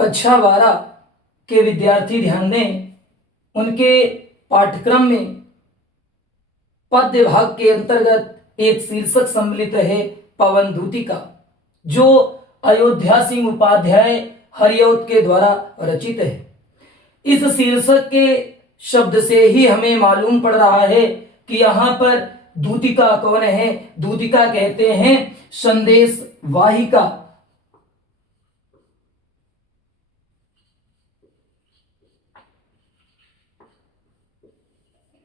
कक्षा 12 के विद्यार्थी ध्यान दें। उनके पाठ्यक्रम में पद्य भाग के अंतर्गत एक शीर्षक सम्मिलित है पवन दूतिका, जो अयोध्या सिंह उपाध्याय हरिऔध के द्वारा रचित है। इस शीर्षक के शब्द से ही हमें मालूम पड़ रहा है कि यहाँ पर दूतिका कौन है। दूतिका कहते हैं संदेश वाहिका।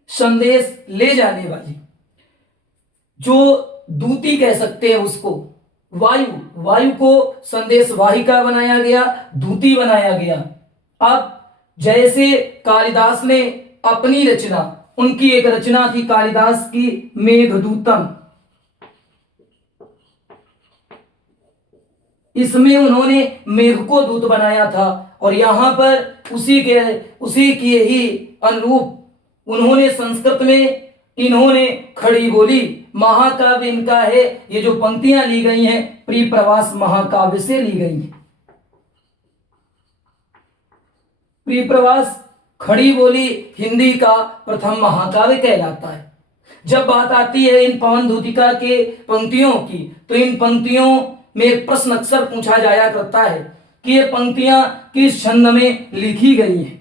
संदेश ले जाने वाली, जो दूती कह सकते हैं उसको। वायु को संदेश वाहिका बनाया गया, दूती बनाया गया। अब जैसे कालिदास ने अपनी रचना, उनकी एक रचना थी कालिदास की मेघदूतम, इसमें उन्होंने मेघ को दूत बनाया था। और यहां पर उसी के ही अनुरूप उन्होंने संस्कृत में इन्होंने खड़ी बोली। महाकाव्य इनका है। ये जो पंक्तियां ली गई हैं प्रिय प्रवास महाकाव्य से ली गई हैं। प्रिय प्रवास खड़ी बोली हिंदी का प्रथम महाकाव्य कहलाता है। जब बात आती है इन पवन दूतिका के पंक्तियों की, तो इन पंक्तियों में एक प्रश्न अक्सर पूछा जाया करता है कि ये पंक्तियां किस छंद में लिखी गई हैं।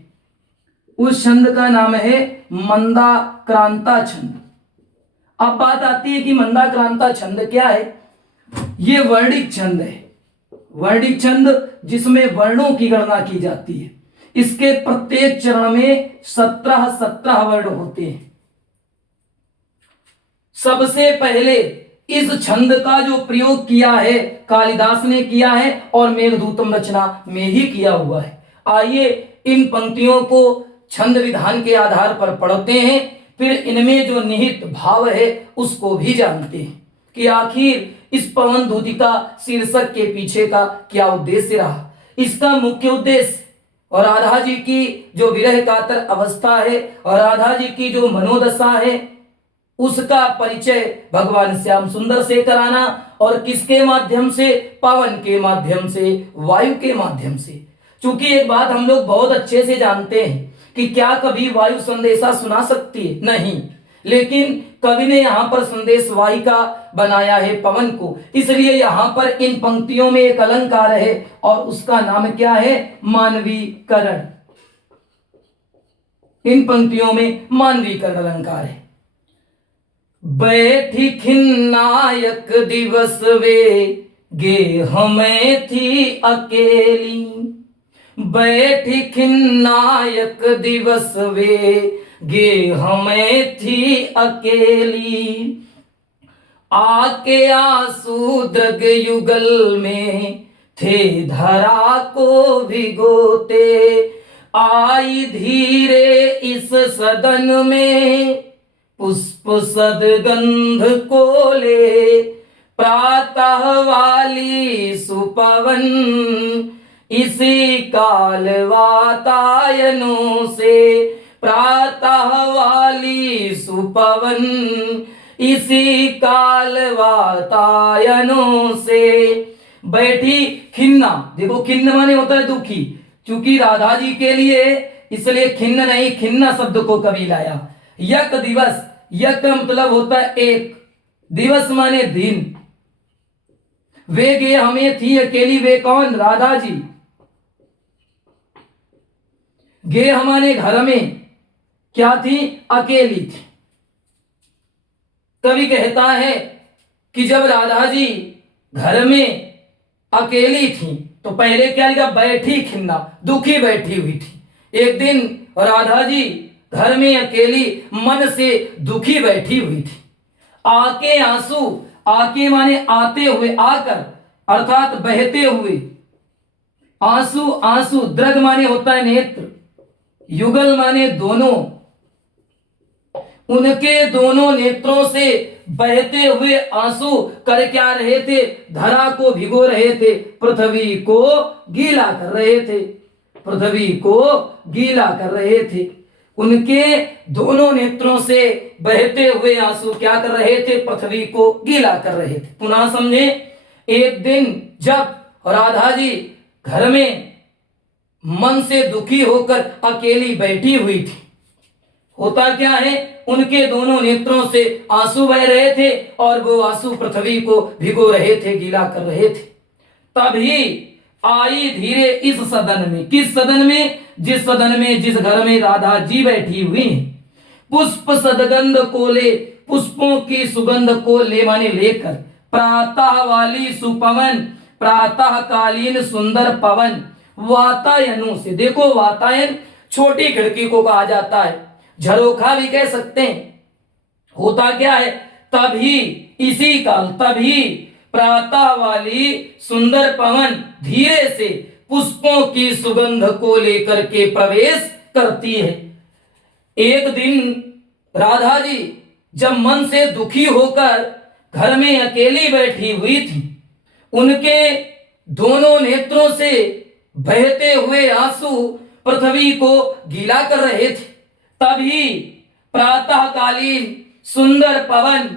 उस छंद का नाम है मंदाक्रांता छंद। अब बात आती है कि मंदाक्रांता छंद क्या है। ये वर्णिक छंद है। वर्णिक छंद जिसमें वर्णों की गणना की जाती है। इसके प्रत्येक चरण में 17 वर्ण होते हैं। सबसे पहले इस छंद का जो प्रयोग किया है कालिदास ने किया है और मेघदूतम रचना में ही किया हुआ है। आइए इन पंक्तियों को छंद विधान के आधार पर पढ़ते हैं, फिर इनमें जो निहित भाव है उसको भी जानते हैं कि आखिर इस पवन दूतिका शीर्षक के पीछे का क्या उद्देश्य रहा। इसका मुख्य उद्देश्य और राधा जी की जो विरह कातर अवस्था है और राधा जी की जो मनोदशा है उसका परिचय भगवान श्याम सुंदर से कराना। और किसके माध्यम से? पवन के माध्यम से, वायु के माध्यम से। चूंकि एक बात हम लोग बहुत अच्छे से जानते हैं कि क्या कभी वायु संदेशा सुना सकती है? नहीं। लेकिन कवि ने यहां पर संदेश वाहिका बनाया है पवन को, इसलिए यहां पर इन पंक्तियों में एक अलंकार है और उसका नाम क्या है? मानवीकरण। इन पंक्तियों में मानवीकरण अलंकार है। बैठी खिन्नायक दिवस वे गे हमें थी अकेली। बैठी खिन्नायक दिवस वे गे हमें थी अकेली। आके आंसू द्रग युगल में थे धरा को भिगोते। आई धीरे इस सदन में पुष्प सदगंध को ले। प्रातः वाली सुपवन इसी काल वातायनों से। प्रातः वाली सुपवन इसी काल वातायनों से। बैठी खिन्ना, देखो खिन्न माने होता है दुखी, चूंकि राधा जी के लिए इसलिए खिन्न नहीं खिन्ना शब्द को कवि लाया। यक दिवस, यक का मतलब होता है एक, दिवस माने दिन। वे गे हमें थी अकेली, वे कौन? राधा जी। गे हमारे घर में क्या थी? अकेली थी। कवि कहता है कि जब राधा जी घर में अकेली थी तो पहले क्या लिखा? बैठी खिन्ना, दुखी बैठी हुई थी। एक दिन राधा जी घर में अकेली मन से दुखी बैठी हुई थी। आके आंसू, आके माने आते हुए, आकर अर्थात बहते हुए। आंसू, आंसू द्रग माने होता है नेत्र, युगल माने दोनों। उनके दोनों नेत्रों से बहते हुए आंसू कर क्या रहे थे? धरा को भिगो रहे थे, पृथ्वी को गीला कर रहे थे। पृथ्वी को गीला कर रहे थे। उनके दोनों नेत्रों से बहते हुए आंसू क्या कर रहे थे? पृथ्वी को गीला कर रहे थे। पुनः समझे, एक दिन जब राधा जी घर में मन से दुखी होकर अकेली बैठी हुई थी। होता क्या है, उनके दोनों नेत्रों से आंसू बह रहे थे और वो आंसू पृथ्वी को भिगो रहे थे, गीला कर रहे थे। तभी आई धीरे इस सदन में, किस सदन में, जिस सदन में, जिस घर में राधा जी बैठी हुई हैं, पुष्प सदगंध को ले, पुष्पों की सुगंध को ले माने लेकर, प्रातः वाली सुपवन, प्रातः कालीन सुंदर पवन, वातायनों से, देखो वातायन छोटी खिड़की को कहा जाता है, झरोखा भी कह सकते हैं। होता क्या है, तभी इसी काल, तभी प्रातः वाली सुंदर पवन धीरे से पुष्पों की सुगंध को लेकर के प्रवेश करती है। एक दिन राधा जी जब मन से दुखी होकर घर में अकेली बैठी हुई थी, उनके दोनों नेत्रों से बहते हुए आंसू पृथ्वी को गीला कर रहे थे। तभी प्रातःकालीन सुंदर पवन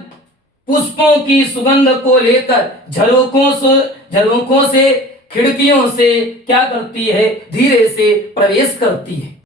पुष्पों की सुगंध को लेकर झरोकों से, खिड़कियों से क्या करती है, धीरे से प्रवेश करती है।